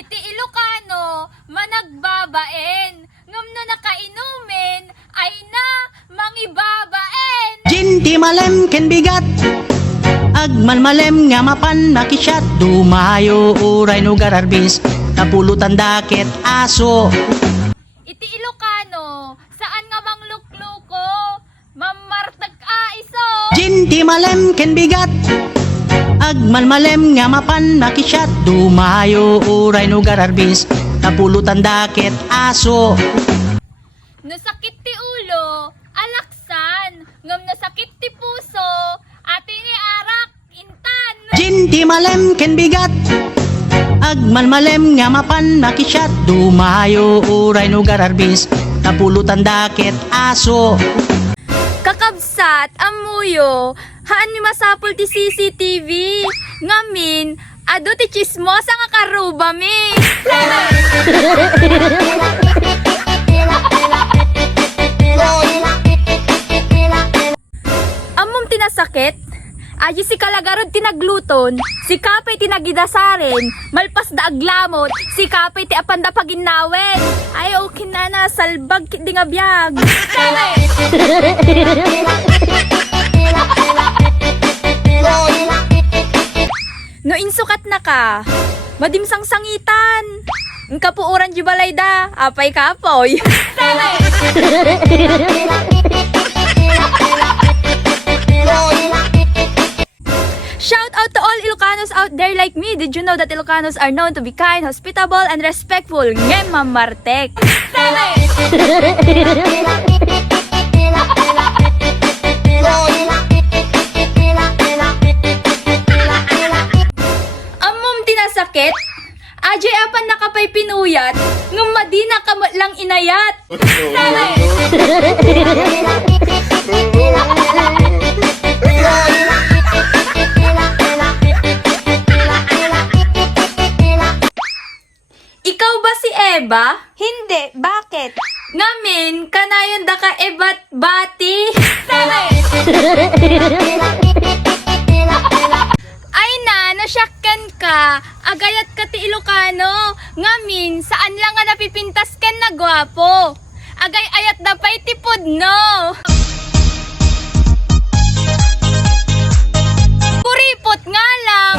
Iti Ilocano, managbabaen. Ngam no nakainumin, ay na mangibabaen. Jinti malem ken bigat Agman malem nga mapan nakisyat Dumayo uray no gararbis Napulutan daket aso Iti Ilocano, saan nga manglukluko? Mamartag aiso. Jinti malem ken bigat Agman malem nga mapan nakisyat Dumayo uray no gararbis Napulutan daket aso No sakit ti ulo, alaksan. Ngam no sakit ti puso, ati ni arak, intan. Jinti malem ken bigat Agman malem nga mapan nakisyat Dumayo uray no gararbis Napulutan daket aso Kakabsat, amuyo, haan mi masapul ti CCTV. Ngamin, ado ti chismosa nga karuba mi. Amom tinasakit? Aji si Kalagarod tinagluton, si Kapay tinagidasaren, malpas da aglamot, si Kapay ti apanda paginnawen. Ay okay na salbag kit di nga biyag. No insukat na ka, madimsang sangitan. Ang kapuuran di balay da, apay kapoy. Shout out to all Ilocanos out there like me. Did you know that Ilocanos are known to be kind, hospitable, and respectful? Ngem mamartek. Amom tinasakit? Ajay apan nakapay pinuyat, ngum madina kamot lang inayat. Ikaw ba si Eva? Hindi, bakit? Ngamin, kanayon da ka ebat bati. Ay na, nasyakken ka. Agayat ka ti Ilocano. Ngamin, saan lang nga napipintas ken na gwapo. Agay ayat da pa'y tipod no. Kuripot nga lang.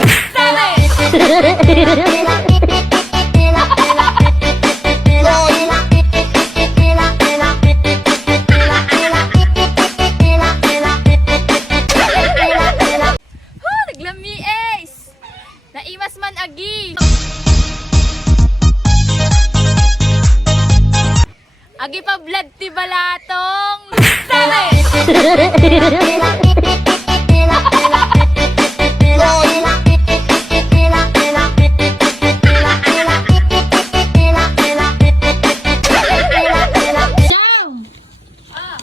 Naglami es. Naimas man agi. Agi pa blood ti balatong.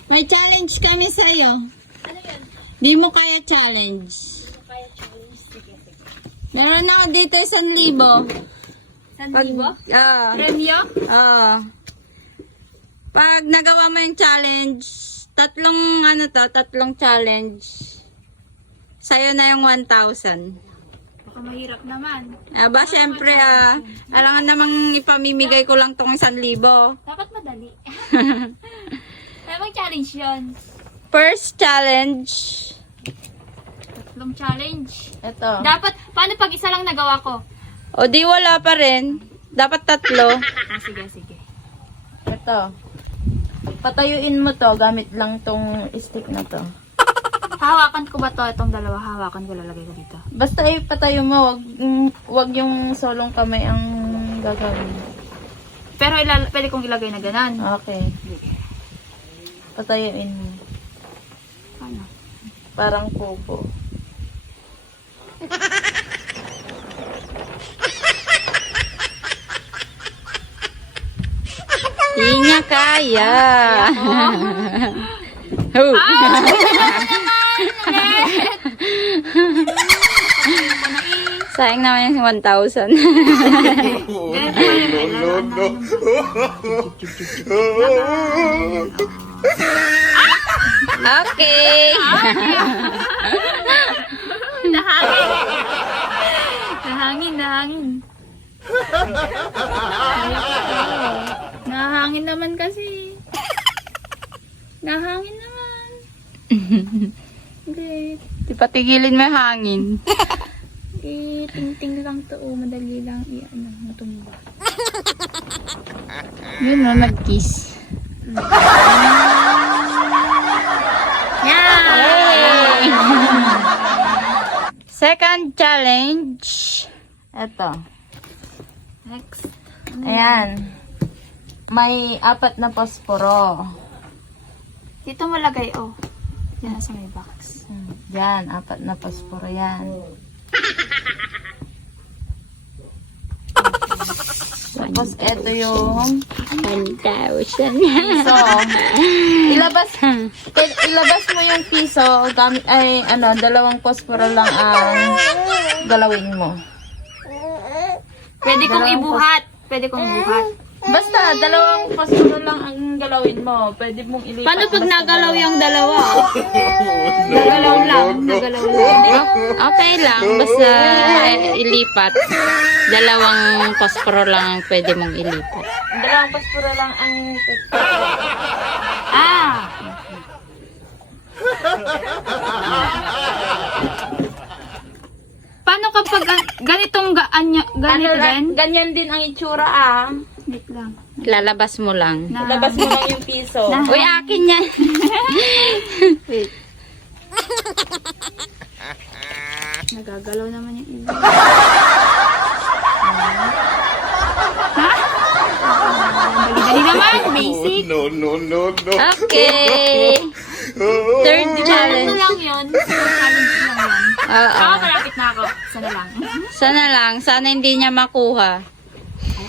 May challenge kami sa'yo. Ano yun? Di mo kaya challenge. Meron ako dito 1,000. Sandibo? Ah. Premyo? Pag nagawa mo yung challenge, tatlong challenge. Sa'yo na yung 1,000. Baka mahirap naman. Syempre, alangan namang ipamimigay ko lang tong 1,000. Dapat madali. Tamang challenge yun. First challenge. Tatlong challenge. Ito. Dapat, paano pag isa lang nagawa ko? O di wala pa rin. Dapat 3. Sige. Ito. Patayuin mo to, gamit lang tong stick na to. Hawakan ko ba to? Itong dalawa, hawakan ko, lalagay ko dito. Basta ipatayo mo, wag yung solong kamay ang gagawin. Pero pwede kong ilagay na ganan. Okay. Patayuin mo. Ano? Parang kubo. Di niya kaya. Oh. Sayang naman yung 1,000. Okay. Nahangin. Nahangin naman kasi. Nahangin naman. Great. Di patigilin mo yung hangin. Ting-ting lang to. Madali lang i-ano, matumba. Yun o, nag-kiss. Yan! Second challenge. Ito. Next. Ayan. May 4 na posporo. Dito mo lagay, oh. Yan sa may box. Yan, 4 na posporo yan. Tapos, ito yung 1,000. piso. Ilabas mo yung piso, gamit, ay, 2 posporo lang ang galawin mo. Pwede kong ibuhat. Pwede kong ibuhat. Basta, 2 posporo lang ang galawin mo. Pwede mong ilipat. Paano pag basta nagalaw dalawa. yung dalawa? Nagalaw lang. Nagalaw lang. Okay lang, basta ilipat. 2 posporo lang ang pwede mong ilipat. 2 posporo lang ang Ah! Paano kapag ganitong ganito din? Ganyan din ang itsura ah. Wait lang. Lalabas mo lang. Labas mo lang yung piso. Uy, akin yan. Wait. Nagagalaw naman yung iba. Ha? Dali naman, basic. Okay. Third Ano challenge. lang yun? Challenge lang yun. Oo. Malapit na ako. Sana lang. Sana lang. Sana hindi niya makuha.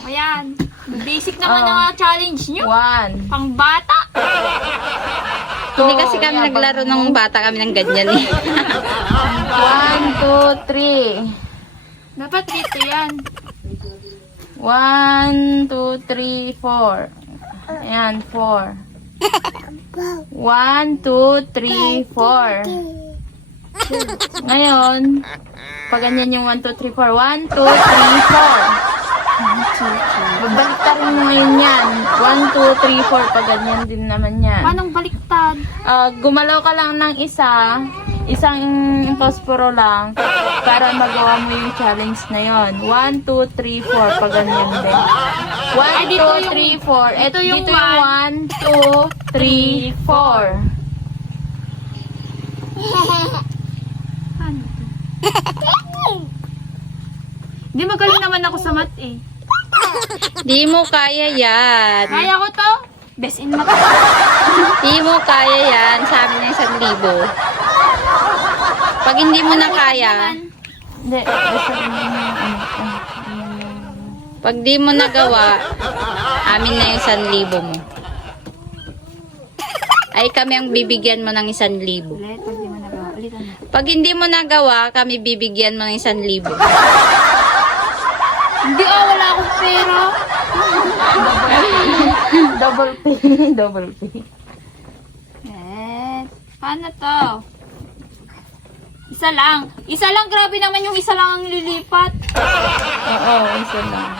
O yan. Basic naman ang challenge nyo. 1. Pang bata. Hindi kasi kami naglaro ng bata kami ng ganyan eh. 1, 2, 3. Dapat dito yan. 1, 2, 3, 4. Ayan, 4. 1, 2, 3, 4. Ngayon, pag ganyan yung 1, 2, 3, 4. 1, 2, 3, 4. Babalik ka rin mo ngayon yan. 1, 2, 3, 4. Pag ganyan din naman yan. Paano baliktad? Gumalaw ka lang ng isang posporo lang para magawa mo yung challenge na yon. 1, 2, 3, 4 pag ganyan din. 1, 2, 3, 4. Ito yung 1, 2, 3, 4. Paano to? Di magaling naman ako sa math eh. Di mo kaya yan. Kaya ko to. Best in math. Di mo kaya yan. Sabi na 1,000. Pag hindi mo na kaya, Hindi. Basta pag di mo nagawa, amin na yung 1,000 mo. Ay kami ang bibigyan mo ng 1,000. Ulit, pag di mo nagawa. Ulitan na. Pag hindi mo nagawa, kami bibigyan mo ng 1,000. Hindi wala akong pera. double P. Double P. Paano to? Isa lang. Isa lang, grabe naman yung isa lang ang lilipat. Oo, isa lang.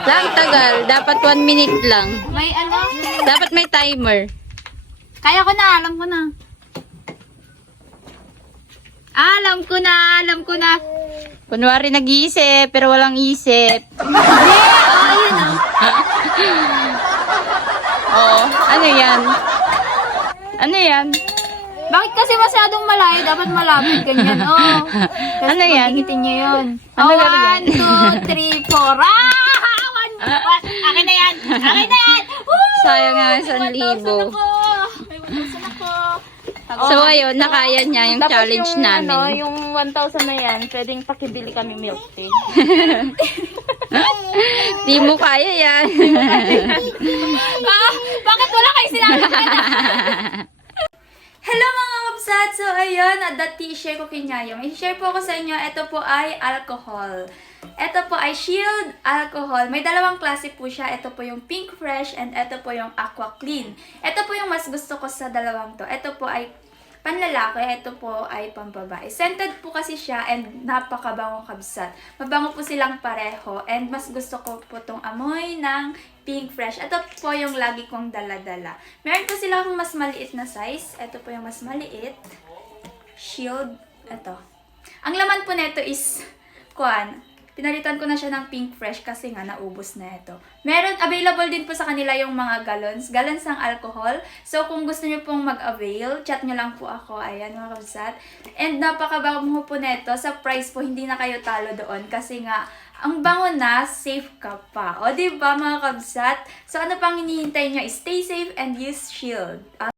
Lang tagal. Dapat 1 minute lang. May ano? Dapat may timer. Kaya ko na, alam ko na. Alam ko na, alam ko na. Kunwari nag-iisip, pero walang isip. Hindi, ayun ah. Oo. Ano yan? Ano yan? Bakit kasi masyadong malayo? Dapat malapit ganyan. Oh. Kasi Ano yan? magigitin niyo yun. Ano Oh, gano'n 1, 2, 3, 4. Akin na yan! Akin na yan! Woo! Sayang nga 1,000 1,000. ako! May 1,000 ako! So ayun, nakaya niya yung Tapos challenge yung, namin. yung 1,000 na yan, pwedeng pakibili kami milk tea. Di mo kaya yan. Bakit wala kayo sinabi ko na? Hello mga kapsat! So ayun, dati share ko kinyayo. May share po ako sa inyo. Ito po ay alcohol. Ito po ay Shield alcohol. May dalawang klase po siya. Ito po yung Pink Fresh and ito po yung Aqua Clean. Ito po yung mas gusto ko sa dalawang to. Ito po ay panlalaki, ito po ay pambabae. Scented po kasi siya and napakabango kabsat. Mabango po silang pareho and mas gusto ko po tong amoy ng Pink Fresh. Ito po yung lagi kong dala-dala. Meron po silang mas maliit na size. Ito po yung mas maliit. Shield. Ito. Ang laman po nito is, pinalitan ko na siya ng Pink Fresh kasi nga naubos na ito. Meron, available din po sa kanila yung mga gallons ng alcohol. So, kung gusto niyo pong mag-avail, chat nyo lang po ako. Ayan, mga kabsat. And napakabango po nito. Sa price po, hindi na kayo talo doon. Kasi nga, ang bango na, safe ka pa. O, diba, mga kabsat? So, ano pang hinihintay nyo? Stay safe and use shield.